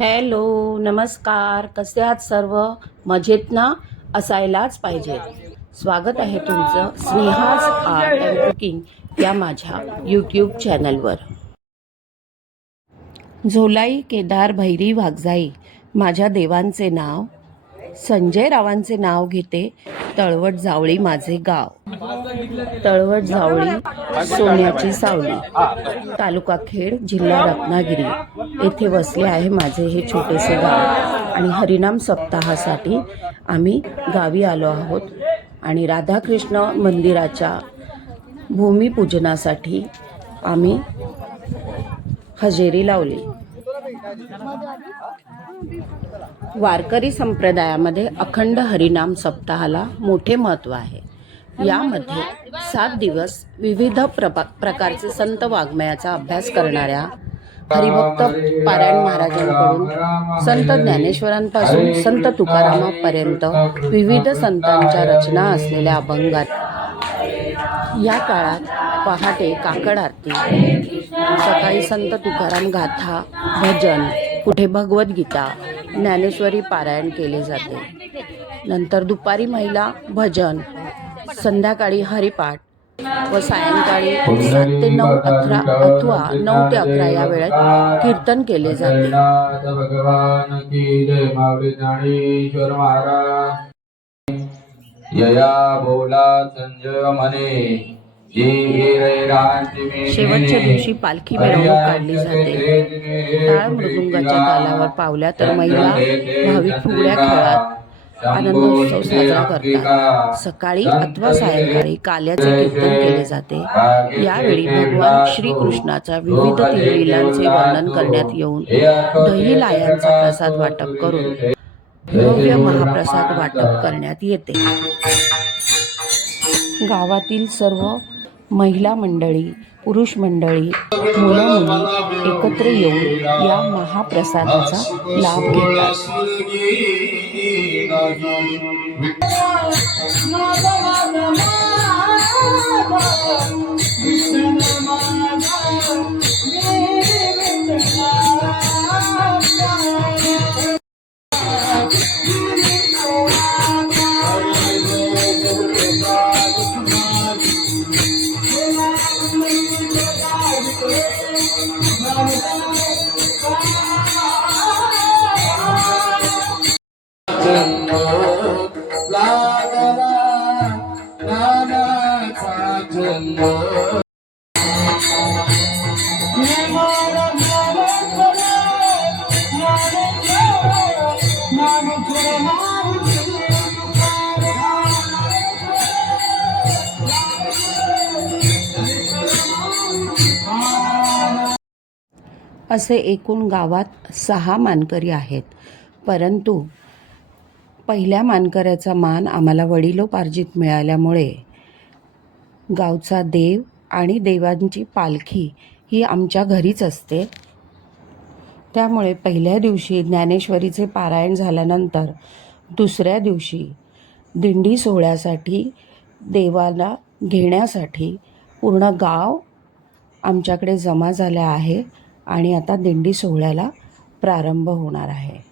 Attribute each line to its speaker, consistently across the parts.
Speaker 1: Hello नमस्कार. कसे आहात सर्व? मजेत ना? असायलाच पाहिजे. स्वागत आहे तुमचं स्नेहाज आर्ट अँड कुकिंग या माझ्या यूट्यूब चॅनलवर. झोलाई केदार भैरी वाघजाई माझ्या देवांचे नाव संजय रावांचे नाव घेते तळवट जावळी माझे गाव. तळवट जावळी सोन्याची सावली तालुका खेड जिल्हा रत्नागिरी. येथे वसले आहे माझे हे छोटेसे गाव. आणि हरिनाम सप्ताहासाठी आम्ही गावी आलो आहोत. आणि राधाकृष्ण मंदिराच्या भूमिपूजनासाठी आम्ही हजेरी लावली. वारकरी संप्रदायामध्ये अखंड हरिनाम सप्ताहाला मोठे महत्त्व आहे. यामध्ये सात दिवस विविध प्रभा प्रकारचे संत वाङ्मयाचा अभ्यास करणाऱ्या हरिभक्त पारायण महाराजांकडून संत ज्ञानेश्वरांपासून संत तुकारामापर्यंत विविध संतांच्या रचना असलेल्या अभंगात या काळात पहाटे काकड आरती सकाळी संत तुकाराम गाथा भजन कुठे भगवद्गीता ज्ञानेश्वरी पारायण केले जाते. नंतर दुपारी महिला भजन संध्याकाळी हरिपाठ व सायंकाळी सात ते नऊ अकरा अथवा नऊ ते अकरा या वेळेत कीर्तन केले जाते.
Speaker 2: नाथ भगवान की जय माऊली ज्ञानेश्वर महाराज. यया बोला संजय म्हणे जे रे राज्य में
Speaker 1: शेवटच्या दिवशी पालखी मिरवणूक काढली जाते. टाळ मृदुंगाच्या तालावर पावल्या तर महिला भाविक फुगड्या खेळात आनंदोत्सव साजरा करतात. सकाळी अथवा सायंकाळी काल्याचे कीर्तन केले जाते. यावेळी भगवान श्रीकृष्णाच्या विविध लीलांचे वर्णन करण्यात येऊन दही लायांचा प्रसाद वाटप करून भव्य महाप्रसाद वाटप करण्यात येते. गावातील सर्व महिला मंडळी पुरुष मंडळी मुलं मुली एकत्र येऊन या महाप्रसादाचा लाभ घेतात. असे एकूण गावात सहा मानकरी आहेत. परंतु पहिल्या मानकऱ्याचा मान आम्हाला वडिलोपार्जित मिळाल्यामुळे गावचा देव आणि देवांची पालखी ही आमच्या घरीच असते. त्यामुळे पहिल्या दिवशी ज्ञानेश्वरीचे पारायण झाल्यानंतर दुसऱ्या दिवशी दिंडी सोहळ्यासाठी देवाला घेण्यासाठी पूर्ण गाव आमच्याकडे जमा झालं आहे आणि आता दिंडी सोहळ्याला प्रारंभ होणार आहे.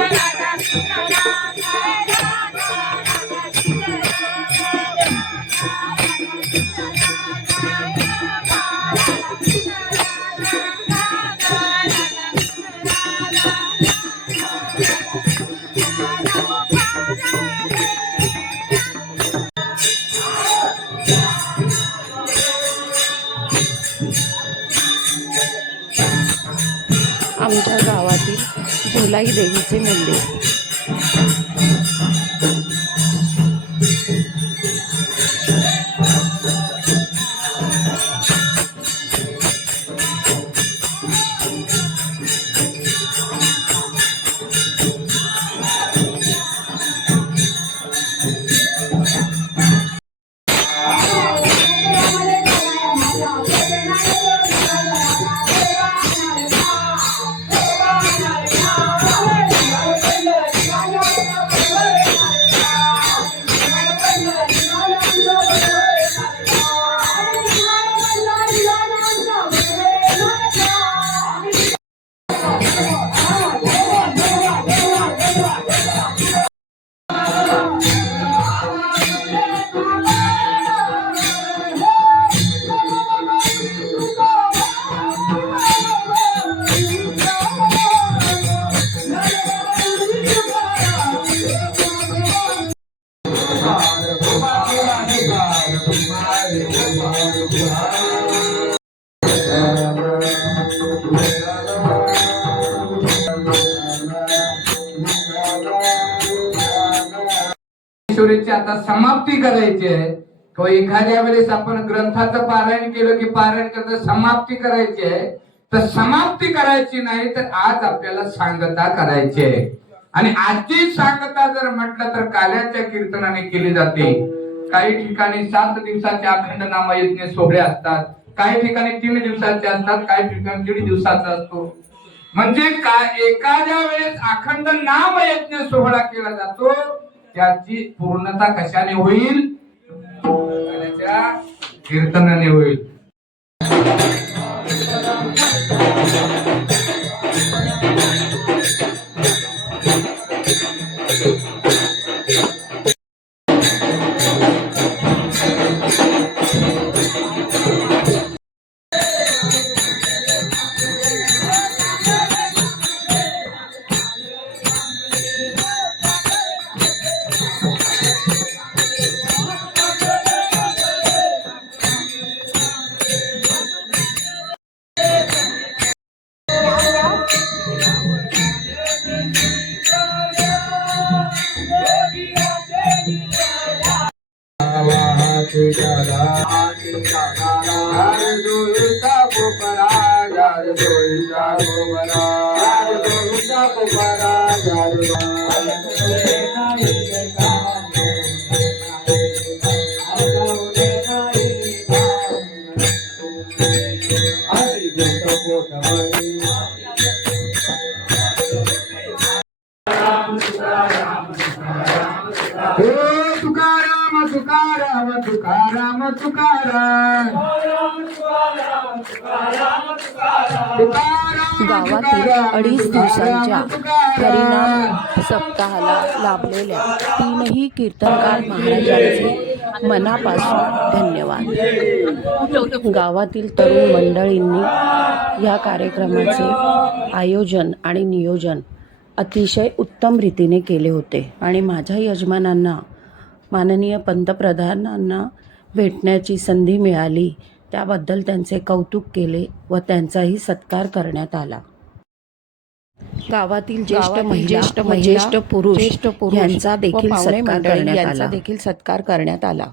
Speaker 1: Yeah. झुलाई देवीचे मंदिर
Speaker 3: आता समाप्ती करायची आहे. किंवा एखाद्या वेळेस आपण ग्रंथाचं पारायण केलं की पारायण करता समाप्ती करायची आहे. तर समाप्ती करायची नाही तर आज आपल्याला सांगता करायची आहे. आणि आजची सांगता जर म्हटलं तर काल्याच्या कीर्तनाने केली जाते. काही ठिकाणी सात दिवसाचे अखंड नामयज्ञ सोहळे असतात. काही ठिकाणी तीन दिवसाचे असतात. काही ठिकाणी दीड दिवसाचा असतो. म्हणजे का एखाद्या वेळेस अखंड नाम यज्ञ सोहळा केला जातो? त्याची पूर्णता कशाने होईल? त्याच्या कीर्तनाने होईल. हो तुकाराम तुकाराम.
Speaker 1: गावातील अडीच दिवसांच्या हरिनाम सप्ताहाला लाभलेल्या तीनही कीर्तनकार महाराजांचे मनापासून धन्यवाद. गावातील तरुण मंडळींनी या कार्यक्रमाचे आयोजन आणि नियोजन अतिशय उत्तम रीतीने केले होते. आणि माझ्या यजमानांना माननीय पंतप्रधानांना भेटण्याची संधी मिळाली. त्याबद्दल त्यांचे कौतुक केले व त्यांचाही सत्कार करण्यात आला. गावातील ज्येष्ठ महिला ज्येष्ठ पुरुष ज्येष्ठ पुरुष यांचा देखील सत्कार करण्यात आला.